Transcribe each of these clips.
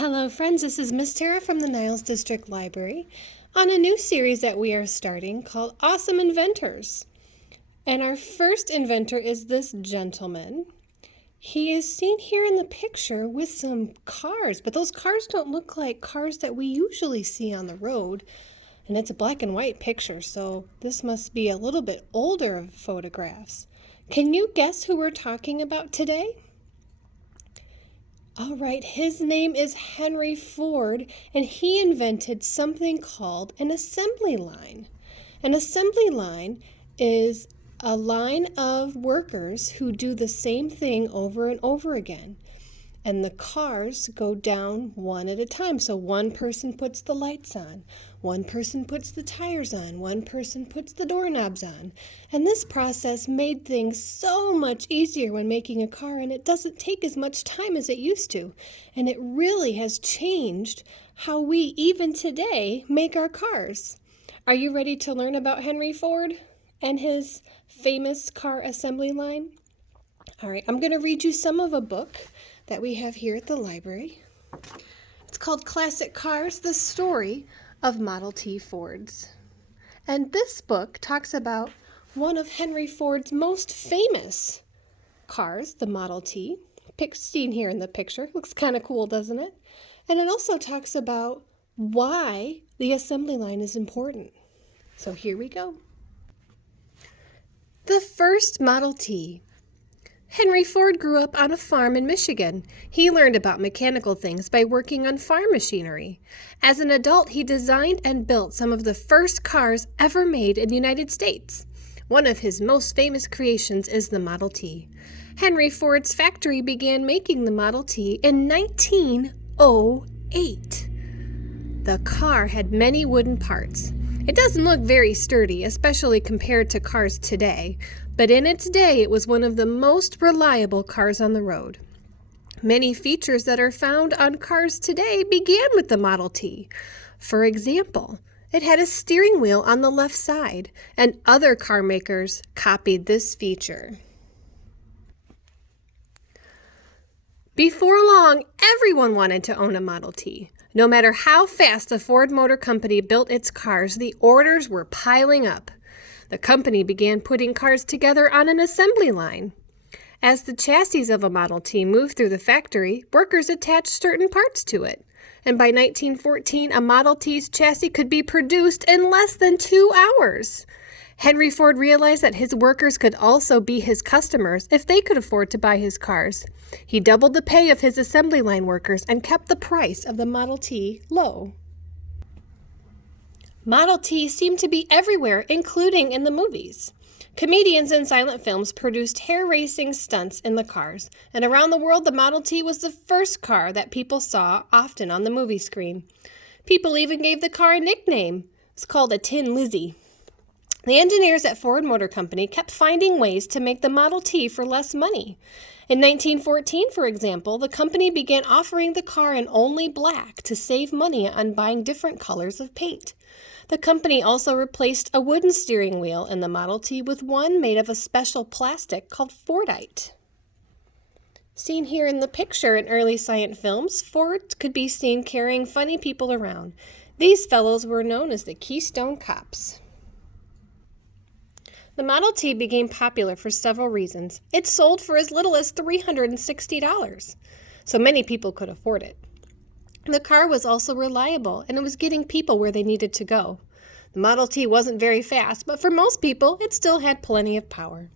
Hello friends, this is Miss Tara from the Niles District Library on a new series that we are starting called Awesome Inventors. And our first inventor is this gentleman. He is seen here in the picture with some cars, but those cars don't look like cars that we usually see on the road. And it's a black and white picture, so this must be a little bit older of photographs. Can you guess who we're talking about today? All right, his name is Henry Ford, and he invented something called an assembly line. An assembly line is a line of workers who do the same thing over and over again. And the cars go down one at a time. So one person puts the lights on, one person puts the tires on, one person puts the doorknobs on. And this process made things so much easier when making a car, and it doesn't take as much time as it used to. And it really has changed how we, even today, make our cars. Are you ready to learn about Henry Ford and his famous car assembly line? All right, I'm going to read you some of a book that we have here at the library. It's called Classic Cars, The Story of Model T Fords. And this book talks about one of Henry Ford's most famous cars, the Model T, seen here in the picture. Looks kind of cool, doesn't it? And it also talks about why the assembly line is important. So here we go. The first Model T. Henry Ford grew up on a farm in Michigan. He learned about mechanical things by working on farm machinery. As an adult, he designed and built some of the first cars ever made in the United States. One of his most famous creations is the Model T. Henry Ford's factory began making the Model T in 1908. The car had many wooden parts. It doesn't look very sturdy, especially compared to cars today, but in its day it was one of the most reliable cars on the road. Many features that are found on cars today began with the Model T. For example, it had a steering wheel on the left side, and other car makers copied this feature. Before long, everyone wanted to own a Model T. No matter how fast the Ford Motor Company built its cars, the orders were piling up. The company began putting cars together on an assembly line. As the chassis of a Model T moved through the factory, workers attached certain parts to it. And by 1914, a Model T's chassis could be produced in less than 2 hours. Henry Ford realized that his workers could also be his customers if they could afford to buy his cars. He doubled the pay of his assembly line workers and kept the price of the Model T low. Model T seemed to be everywhere, including in the movies. Comedians in silent films produced hair-racing stunts in the cars, and around the world the Model T was the first car that people saw often on the movie screen. People even gave the car a nickname. It's called a Tin Lizzie. The engineers at Ford Motor Company kept finding ways to make the Model T for less money. In 1914, for example, the company began offering the car in only black to save money on buying different colors of paint. The company also replaced a wooden steering wheel in the Model T with one made of a special plastic called Fordite. Seen here in the picture in early science films, Ford could be seen carrying funny people around. These fellows were known as the Keystone Cops. The Model T became popular for several reasons. It sold for as little as $360, so many people could afford it. The car was also reliable, and it was getting people where they needed to go. The Model T wasn't very fast, but for most people, it still had plenty of power.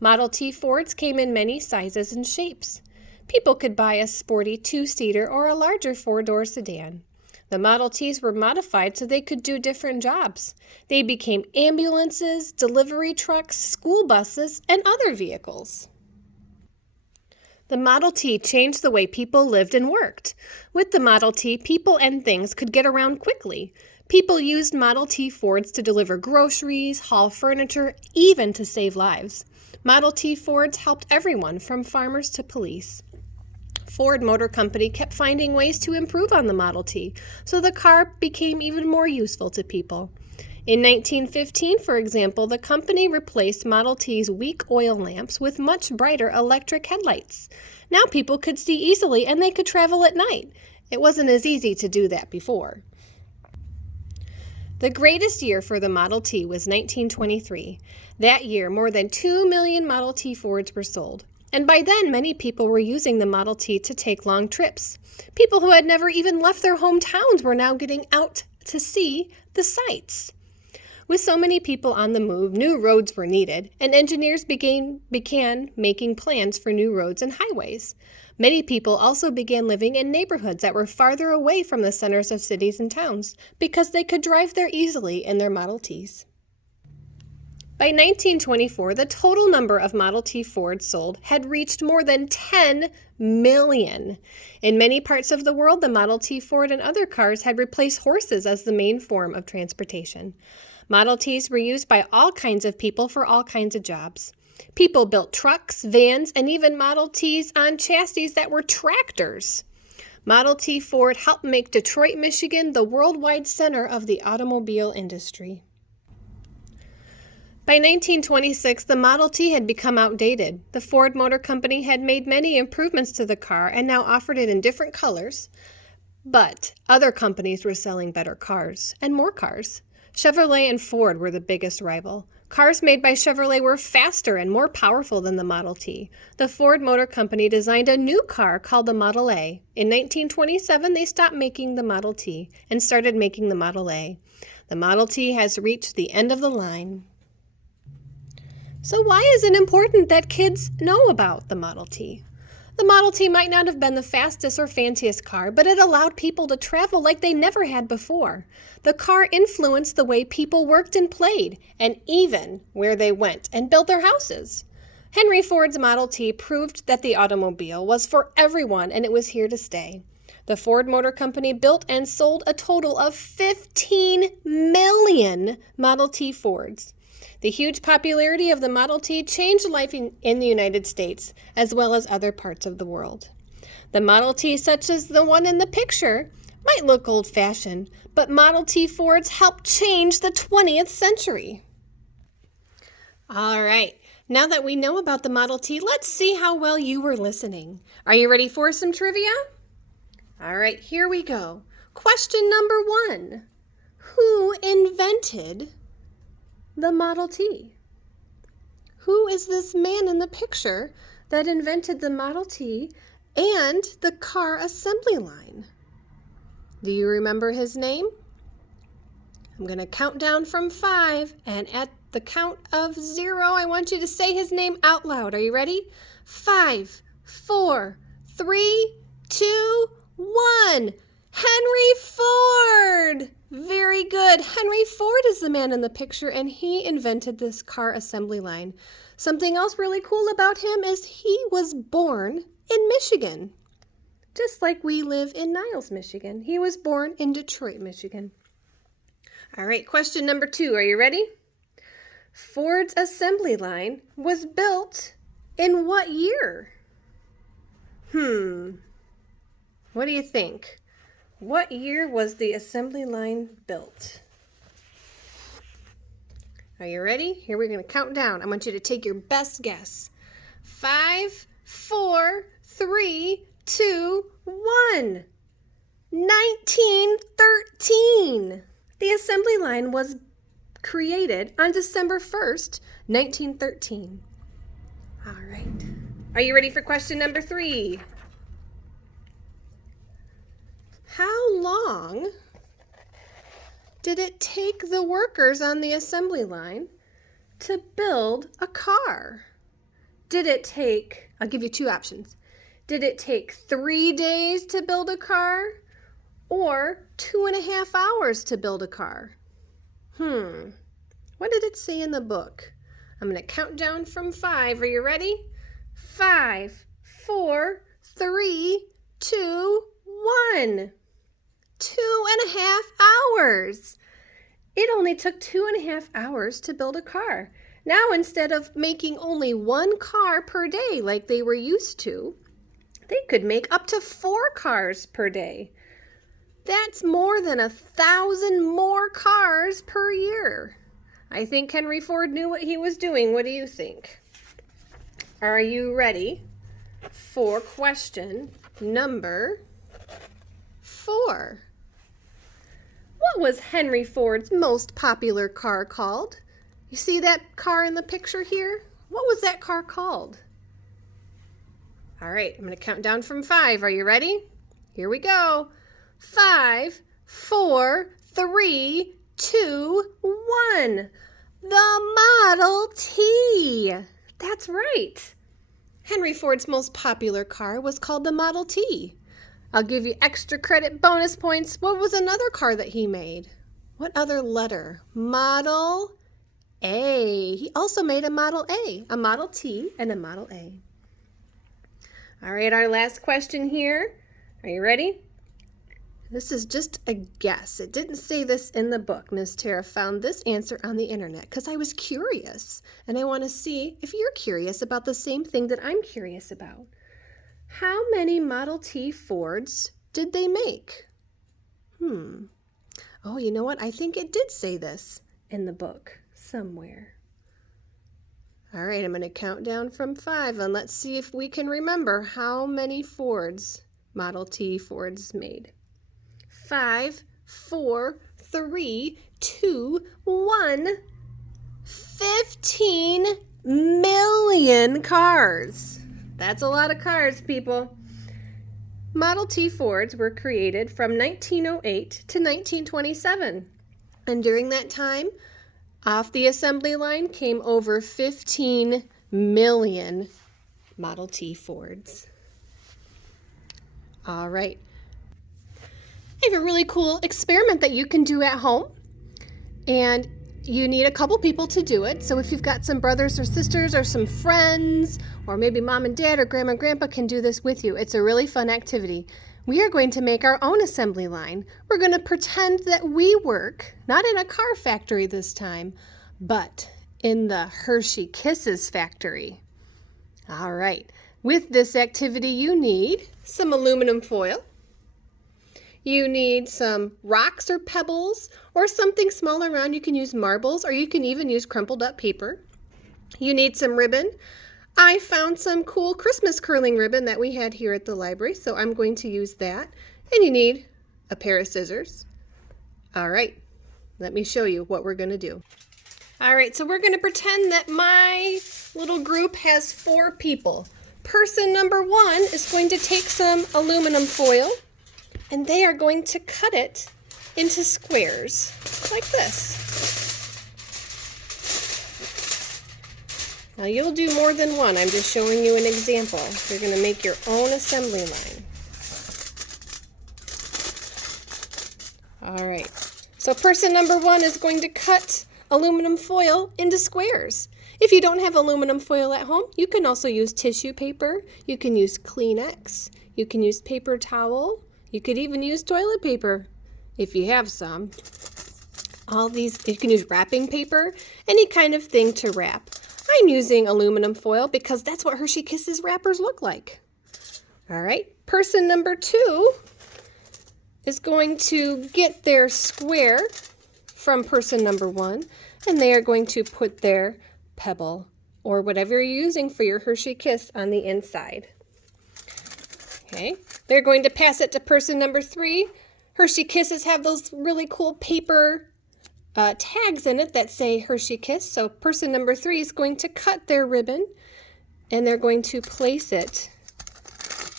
Model T Fords came in many sizes and shapes. People could buy a sporty two-seater or a larger four-door sedan. The Model Ts were modified so they could do different jobs. They became ambulances, delivery trucks, school buses, and other vehicles. The Model T changed the way people lived and worked. With the Model T, people and things could get around quickly. People used Model T Fords to deliver groceries, haul furniture, even to save lives. Model T Fords helped everyone from farmers to police. Ford Motor Company kept finding ways to improve on the Model T, so the car became even more useful to people. In 1915, for example, the company replaced Model T's weak oil lamps with much brighter electric headlights. Now people could see easily and they could travel at night. It wasn't as easy to do that before. The greatest year for the Model T was 1923. That year, more than 2 million Model T Fords were sold. And by then, many people were using the Model T to take long trips. People who had never even left their hometowns were now getting out to see the sights. With so many people on the move, new roads were needed, and engineers began making plans for new roads and highways. Many people also began living in neighborhoods that were farther away from the centers of cities and towns because they could drive there easily in their Model Ts. By 1924, the total number of Model T Fords sold had reached more than 10 million. In many parts of the world, the Model T Ford and other cars had replaced horses as the main form of transportation. Model Ts were used by all kinds of people for all kinds of jobs. People built trucks, vans, and even Model Ts on chassis that were tractors. Model T Ford helped make Detroit, Michigan, the worldwide center of the automobile industry. By 1926, the Model T had become outdated. The Ford Motor Company had made many improvements to the car and now offered it in different colors. But other companies were selling better cars and more cars. Chevrolet and Ford were the biggest rival. Cars made by Chevrolet were faster and more powerful than the Model T. The Ford Motor Company designed a new car called the Model A. In 1927, they stopped making the Model T and started making the Model A. The Model T has reached the end of the line. So why is it important that kids know about the Model T? The Model T might not have been the fastest or fanciest car, but it allowed people to travel like they never had before. The car influenced the way people worked and played, and even where they went and built their houses. Henry Ford's Model T proved that the automobile was for everyone and it was here to stay. The Ford Motor Company built and sold a total of 15 million Model T Fords. The huge popularity of the Model T changed life in the United States, as well as other parts of the world. The Model T, such as the one in the picture, might look old-fashioned, but Model T Fords helped change the 20th century. All right, now that we know about the Model T, let's see how well you were listening. Are you ready for some trivia? All right, here we go. Question number 1. Who invented the Model T? Who is this man in the picture that invented the Model T and the car assembly line? Do you remember his name? I'm going to count down from 5, and at the count of 0, I want you to say his name out loud. Are you ready? 5, 4, 3, 2, 1. Henry Ford! Very good. Henry Ford is the man in the picture, and he invented this car assembly line. Something else really cool about him is he was born in Michigan. Just like we live in Niles, Michigan. He was born in Detroit, Michigan. All right, question number 2. Are you ready? Ford's assembly line was built in what year? What do you think? What year was the assembly line built? Are you ready? Here we're going to count down. I want you to take your best guess. 5, 4, 3, 2, 1. 1913. The assembly line was created on December 1st, 1913. All right. Are you ready for question number 3? How long did it take the workers on the assembly line to build a car? Did it take, I'll give you 2 options. Did it take 3 days to build a car or 2.5 hours to build a car? What did it say in the book? I'm going to count down from 5. Are you ready? 5, 4, 3, 2, 1. 2.5 hours. It only took 2.5 hours to build a car. Now, instead of making only 1 car per day like they were used to, they could make up to 4 cars per day. That's more than 1,000 more cars per year. I think Henry Ford knew what he was doing. What do you think? Are you ready for question number 4. What was Henry Ford's most popular car called? You see that car in the picture here? What was that car called? All right, I'm going to count down from 5. Are you ready? Here we go. 5, 4, 3, 2, 1. The Model T. That's right. Henry Ford's most popular car was called the Model T. I'll give you extra credit bonus points. What was another car that he made? What other letter? Model A. He also made a Model A, a Model T, and a Model A. All right, our last question here. Are you ready? This is just a guess. It didn't say this in the book. Miss Tara found this answer on the internet because I was curious, and I want to see if you're curious about the same thing that I'm curious about. How many Model T Fords did they make? Oh, you know what? I think it did say this in the book somewhere. All right, I'm going to count down from 5, and let's see if we can remember how many Fords Model T Fords made. 5, 4, 3, 2, 1. 15 million cars. That's a lot of cars, people. Model T Fords were created from 1908 to 1927. And during that time, off the assembly line came over 15 million Model T Fords. All right. I have a really cool experiment that you can do at home. And you need a couple people to do it. So if you've got some brothers or sisters or some friends, or maybe mom and dad or grandma and grandpa can do this with you. It's a really fun activity. We are going to make our own assembly line. We're going to pretend that we work, not in a car factory this time, but in the Hershey Kisses factory. All right. With this activity, you need some aluminum foil. You need some rocks or pebbles or something small around. You can use marbles or you can even use crumpled up paper. You need some ribbon. I found some cool Christmas curling ribbon that we had here at the library, so I'm going to use that. And you need a pair of scissors. All right, let me show you what we're going to do. All right, so we're going to pretend that my little group has 4 people. Person number 1 is going to take some aluminum foil, and they are going to cut it into squares like this. Now you'll do more than one. I'm just showing you an example. You're going to make your own assembly line. All right. So person number 1 is going to cut aluminum foil into squares. If you don't have aluminum foil at home, you can also use tissue paper. You can use Kleenex. You can use paper towel. You could even use toilet paper if you have some. All these, you can use wrapping paper, any kind of thing to wrap. I'm using aluminum foil because that's what Hershey Kisses wrappers look like. All right, person number 2 is going to get their square from person number 1, and they are going to put their pebble or whatever you're using for your Hershey Kiss on the inside. Okay, they're going to pass it to person number 3. Hershey Kisses have those really cool paper tags in it that say Hershey Kiss. So person number 3 is going to cut their ribbon and they're going to place it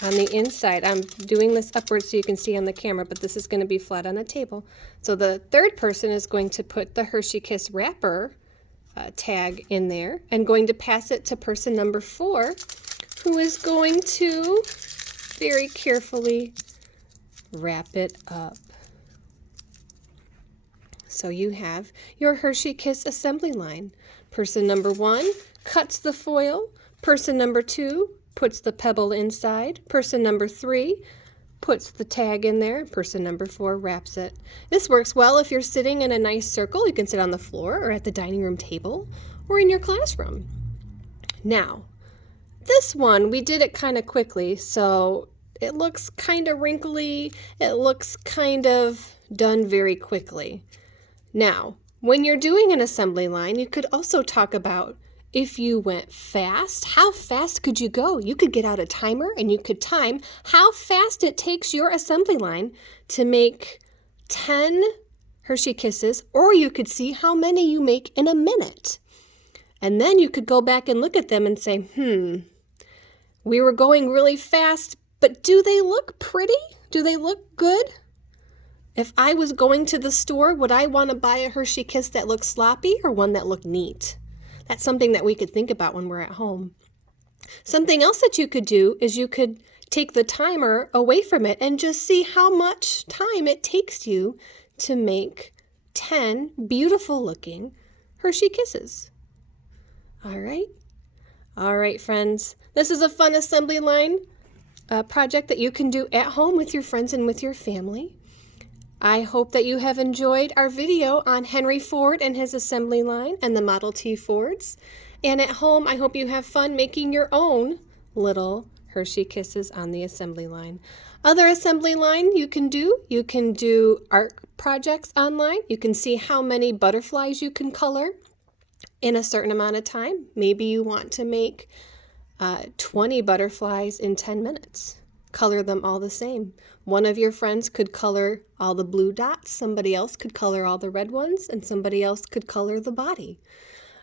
on the inside. I'm doing this upwards so you can see on the camera, but this is going to be flat on a table. So the third person is going to put the Hershey Kiss wrapper tag in there and going to pass it to person number 4, who is going to very carefully wrap it up. So you have your Hershey Kiss assembly line. Person number 1 cuts the foil. Person number 2 puts the pebble inside. Person number 3 puts the tag in there. Person number 4 wraps it. This works well if you're sitting in a nice circle. You can sit on the floor or at the dining room table or in your classroom. Now, this one, we did it kind of quickly, so it looks kind of wrinkly. It looks kind of done very quickly. Now, when you're doing an assembly line, you could also talk about if you went fast, how fast could you go? You could get out a timer and you could time how fast it takes your assembly line to make 10 Hershey Kisses, or you could see how many you make in a minute. And then you could go back and look at them and say, we were going really fast, but do they look pretty? Do they look good? If I was going to the store, would I want to buy a Hershey Kiss that looked sloppy or one that looked neat? That's something that we could think about when we're at home. Something else that you could do is you could take the timer away from it and just see how much time it takes you to make 10 beautiful looking Hershey Kisses. All right, friends. This is a fun assembly line project that you can do at home with your friends and with your family. I hope that you have enjoyed our video on Henry Ford and his assembly line and the Model T Fords. And at home, I hope you have fun making your own little Hershey Kisses on the assembly line. Other assembly line you can do art projects online. You can see how many butterflies you can color in a certain amount of time. Maybe you want to make 20 butterflies in 10 minutes. Color them all the same. One of your friends could color all the blue dots, somebody else could color all the red ones, and somebody else could color the body.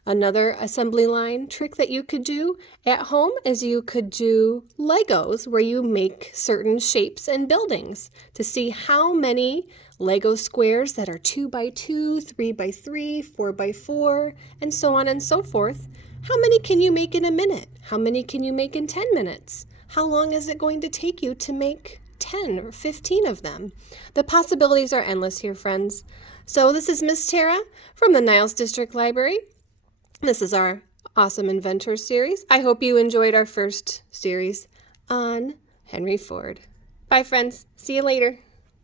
Another assembly line trick that you could do at home is you could do Legos, where you make certain shapes and buildings to see how many Lego squares that are 2x2, 3x3, 4x4, and so on and so forth. How many can you make in a minute? How many can you make in 10 minutes? How long is it going to take you to make 10 or 15 of them? The possibilities are endless here, friends. So this is Miss Tara from the Niles District Library. This is our Awesome Inventors series. I hope you enjoyed our first series on Henry Ford. Bye, friends. See you later.